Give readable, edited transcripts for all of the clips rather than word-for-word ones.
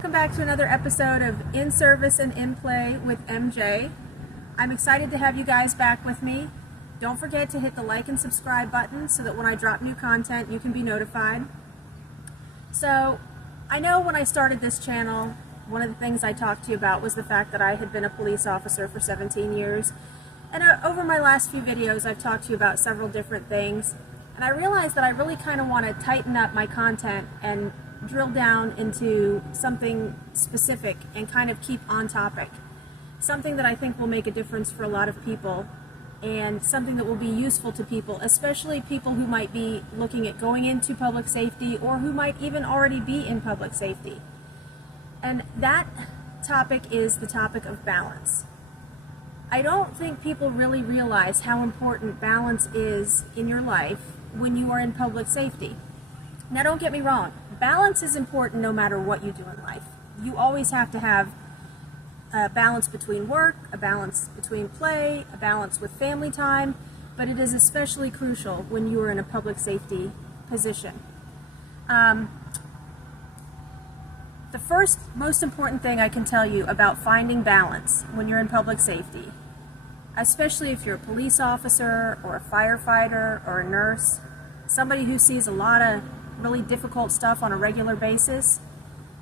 Welcome back to another episode of In Service and In Play with MJ. I'm excited to have you guys back with me. Don't forget to hit the like and subscribe button so that when I drop new content you can be notified. So, I know when I started this channel, one of the things I talked to you about was the fact that I had been a police officer for 17 years. And over my last few videos I've talked to you about several different things. And I realized that I really kind of want to tighten up my content and drill down into something specific and kind of keep on topic. Something that I think will make a difference for a lot of people and something that will be useful to people, especially people who might be looking at going into public safety or who might even already be in public safety. And that topic is the topic of balance. I don't think people really realize how important balance is in your life when you are in public safety. Now don't get me wrong, balance is important no matter what you do in life. You always have to have a balance between work, a balance between play, a balance with family time, but it is especially crucial when you are in a public safety position. The first most important thing I can tell you about finding balance when you're in public safety, especially if you're a police officer or a firefighter or a nurse, somebody who sees a lot of really difficult stuff on a regular basis,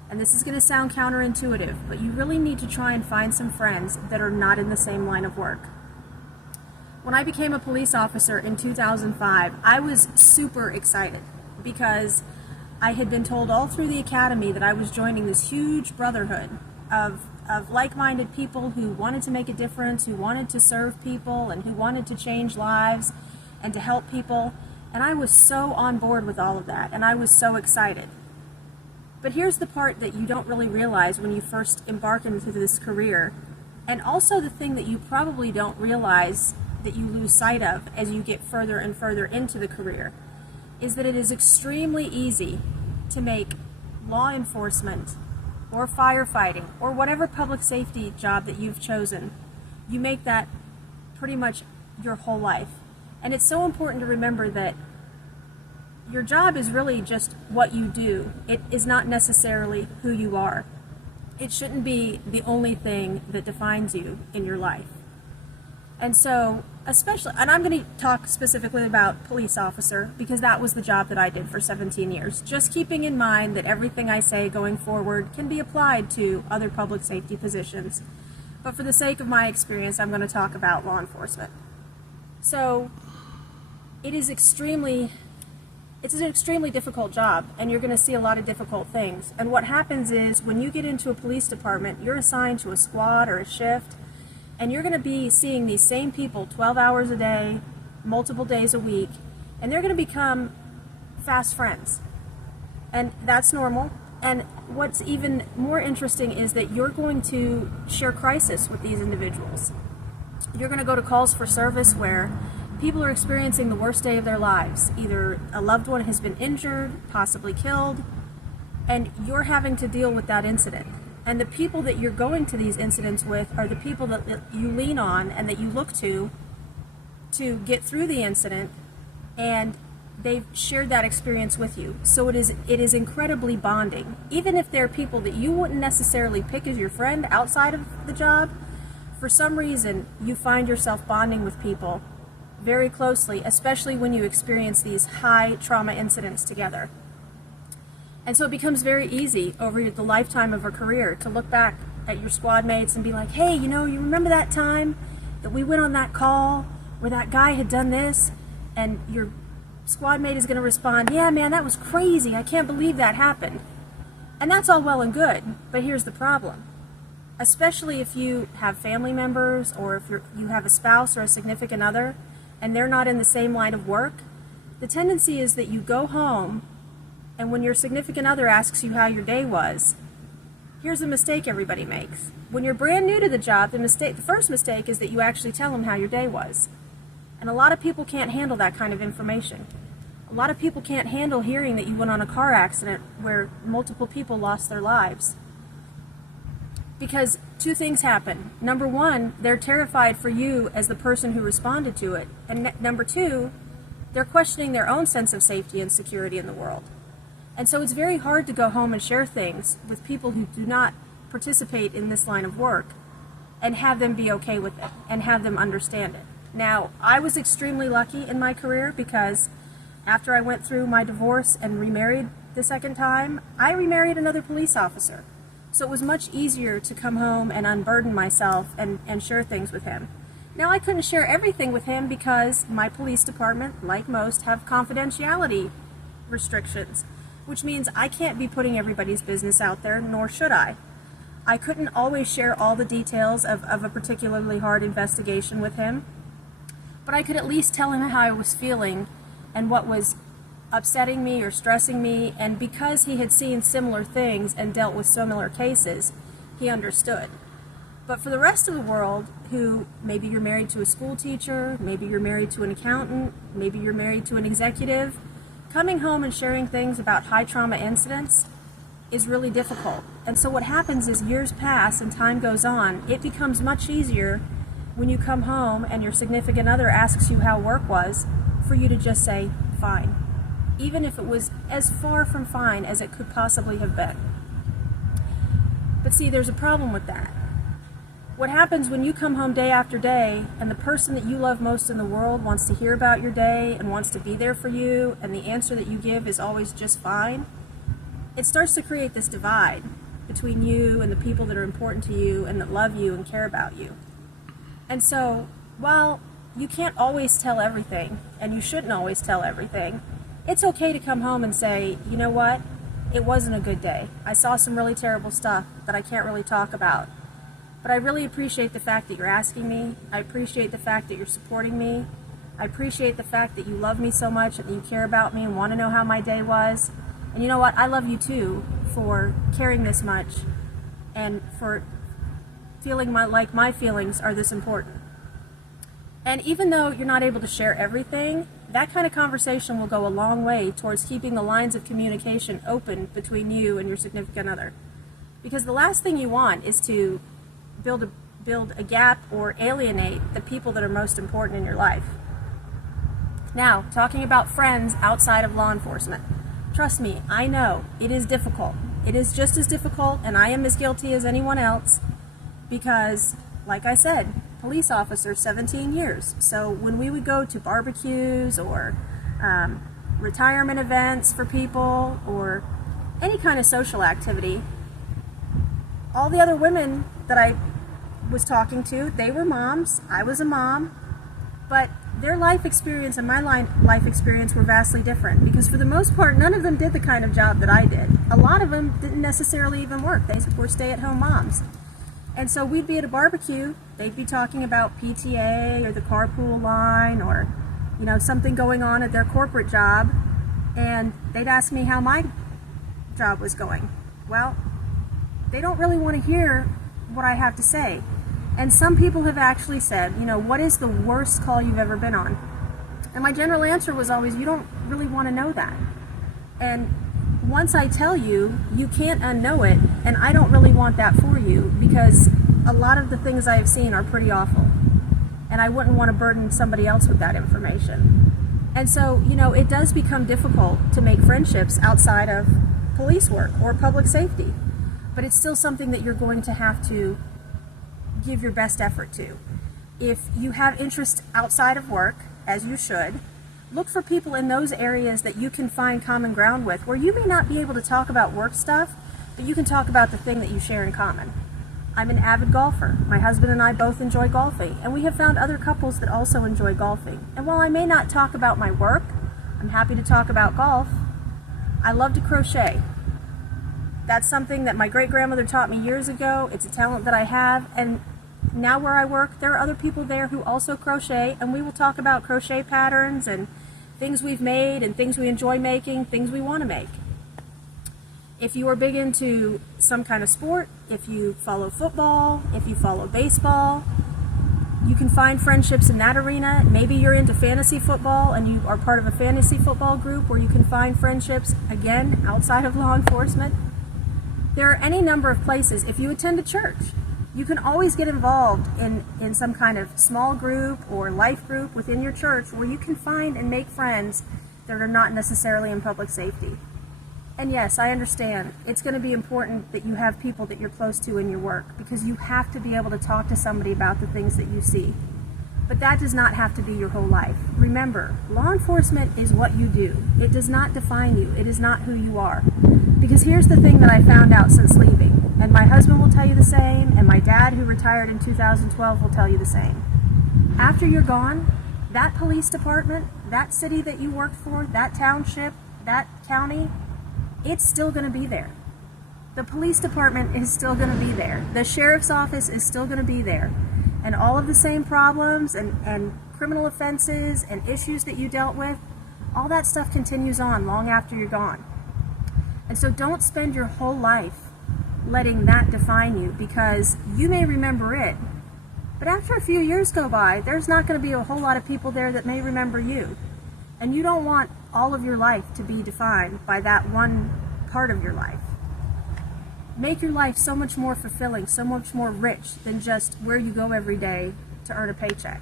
and this is going to sound counterintuitive, but you really need to try and find some friends that are not in the same line of work. When I became a police officer in 2005, I was super excited because I had been told all through the academy that I was joining this huge brotherhood of like-minded people who wanted to make a difference, who wanted to serve people, and who wanted to change lives and to help people. And I was so on board with all of that, and I was so excited. But here's the part that you don't really realize when you first embark into this career, and also the thing that you probably don't realize that you lose sight of as you get further and further into the career, is that it is extremely easy to make law enforcement or firefighting or whatever public safety job that you've chosen, you make that pretty much your whole life. And it's so important to remember that your job is really just what you do. It is not necessarily who you are. It shouldn't be the only thing that defines you in your life. And so, especially, and I'm going to talk specifically about police officer because that was the job that I did for 17 years. Just keeping in mind that everything I say going forward can be applied to other public safety positions. But for the sake of my experience, I'm going to talk about law enforcement. So, it's an extremely difficult job, and you're going to see a lot of difficult things. And what happens is, when you get into a police department, you're assigned to a squad or a shift, and you're going to be seeing these same people 12 hours a day, multiple days a week, and they're going to become fast friends. And that's normal. And what's even more interesting is that you're going to share crisis with these individuals. You're going to go to calls for service where people are experiencing the worst day of their lives. Either a loved one has been injured, possibly killed, and you're having to deal with that incident. And the people that you're going to these incidents with are the people that you lean on and that you look to get through the incident, and they've shared that experience with you. So it is incredibly bonding. Even if they're people that you wouldn't necessarily pick as your friend outside of the job, for some reason you find yourself bonding with people very closely, especially when you experience these high trauma incidents together. And so it becomes very easy over the lifetime of a career to look back at your squad mates and be like, hey, you remember that time that we went on that call where that guy had done this? And your squad mate is going to respond, yeah, man, that was crazy. I can't believe that happened. And that's all well and good, but here's the problem. Especially if you have family members or if you have a spouse or a significant other, and they're not in the same line of work, the tendency is that you go home, and when your significant other asks you how your day was, here's a mistake everybody makes. When you're brand new to the job, the first mistake is that you actually tell them how your day was. And a lot of people can't handle that kind of information. A lot of people can't handle hearing that you went on a car accident where multiple people lost their lives. Because two things happen. Number one, they're terrified for you as the person who responded to it. And number two, they're questioning their own sense of safety and security in the world. And so it's very hard to go home and share things with people who do not participate in this line of work and have them be okay with it and have them understand it. Now, I was extremely lucky in my career because after I went through my divorce and remarried the second time, I remarried another police officer. So it was much easier to come home and unburden myself and share things with him. Now, I couldn't share everything with him because my police department, like most, have confidentiality restrictions, which means I can't be putting everybody's business out there, nor should I. I couldn't always share all the details of a particularly hard investigation with him, but I could at least tell him how I was feeling and what was upsetting me or stressing me, and because he had seen similar things and dealt with similar cases, he understood. But for the rest of the world, who maybe you're married to a school teacher, maybe you're married to an accountant, maybe you're married to an executive, coming home and sharing things about high trauma incidents is really difficult. And so what happens is years pass and time goes on. It becomes much easier when you come home and your significant other asks you how work was, for you to just say, fine, even if it was as far from fine as it could possibly have been. But see, there's a problem with that. What happens when you come home day after day and the person that you love most in the world wants to hear about your day and wants to be there for you, and the answer that you give is always just fine, it starts to create this divide between you and the people that are important to you and that love you and care about you. And so, while you can't always tell everything, and you shouldn't always tell everything, it's okay to come home and say, you know what, it wasn't a good day. I saw some really terrible stuff that I can't really talk about. But I really appreciate the fact that you're asking me. I appreciate the fact that you're supporting me. I appreciate the fact that you love me so much and that you care about me and want to know how my day was. And you know what, I love you too for caring this much and for feeling like my feelings are this important. And even though you're not able to share everything, that kind of conversation will go a long way towards keeping the lines of communication open between you and your significant other. Because the last thing you want is to build a gap or alienate the people that are most important in your life. Now, talking about friends outside of law enforcement. Trust me, I know it is difficult. It is just as difficult, and I am as guilty as anyone else, because, like I said, police officer, 17 years. So when we would go to barbecues or retirement events for people or any kind of social activity, all the other women that I was talking to, they were moms, I was a mom, but their life experience and my life experience were vastly different, because for the most part, none of them did the kind of job that I did. A lot of them didn't necessarily even work. They were stay-at-home moms. And so we'd be at a barbecue, they'd be talking about PTA or the carpool line or, you know, something going on at their corporate job, and they'd ask me how my job was going. Well, they don't really want to hear what I have to say. And some people have actually said, you know, what is the worst call you've ever been on? And my general answer was always, you don't really want to know that. And once I tell you, you can't unknow it, and I don't really want that for you, because a lot of the things I have seen are pretty awful. And I wouldn't want to burden somebody else with that information. And so, you know, it does become difficult to make friendships outside of police work or public safety. But it's still something that you're going to have to give your best effort to. If you have interest outside of work, as you should, look for people in those areas that you can find common ground with, where you may not be able to talk about work stuff, but you can talk about the thing that you share in common. I'm an avid golfer. My husband and I both enjoy golfing, and we have found other couples that also enjoy golfing. And while I may not talk about my work, I'm happy to talk about golf. I love to crochet. That's something that my great-grandmother taught me years ago. It's a talent that I have, and now where I work, there are other people there who also crochet, and we will talk about crochet patterns and things we've made and things we enjoy making, things we want to make. If you are big into some kind of sport, if you follow football, if you follow baseball, you can find friendships in that arena. Maybe you're into fantasy football and you are part of a fantasy football group where you can find friendships, again, outside of law enforcement. There are any number of places. If you attend a church, you can always get involved in some kind of small group or life group within your church where you can find and make friends that are not necessarily in public safety. And yes, I understand. It's going to be important that you have people that you're close to in your work, because you have to be able to talk to somebody about the things that you see. But that does not have to be your whole life. Remember, law enforcement is what you do. It does not define you. It is not who you are. Because here's the thing that I found out since leaving, and my husband will tell you the same, and my dad, who retired in 2012, will tell you the same. After you're gone, that police department, that city that you worked for, that township, that county, it's still going to be there. The police department is still going to be there. The sheriff's office is still going to be there. And all of the same problems and criminal offenses and issues that you dealt with, all that stuff continues on long after you're gone. And so don't spend your whole life letting that define you, because you may remember it, but after a few years go by, there's not going to be a whole lot of people there that may remember you. And you don't want all of your life to be defined by that one part of your life. Make your life so much more fulfilling, so much more rich than just where you go every day to earn a paycheck.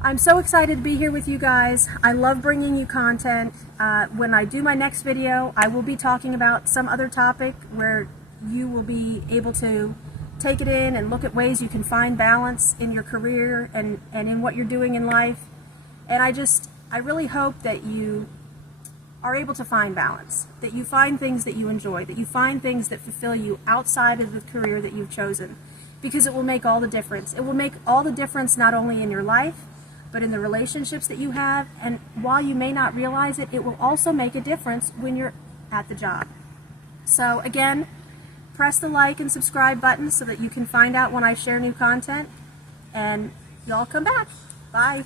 I'm so excited to be here with you guys. I love bringing you content. When I do my next video, I will be talking about some other topic where you will be able to take it in and look at ways you can find balance in your career and in what you're doing in life. And I really hope that you are able to find balance, that you find things that you enjoy, that you find things that fulfill you outside of the career that you've chosen, because it will make all the difference. It will make all the difference not only in your life, but in the relationships that you have, and while you may not realize it, it will also make a difference when you're at the job. So again, press the like and subscribe button so that you can find out when I share new content, and y'all come back. Bye.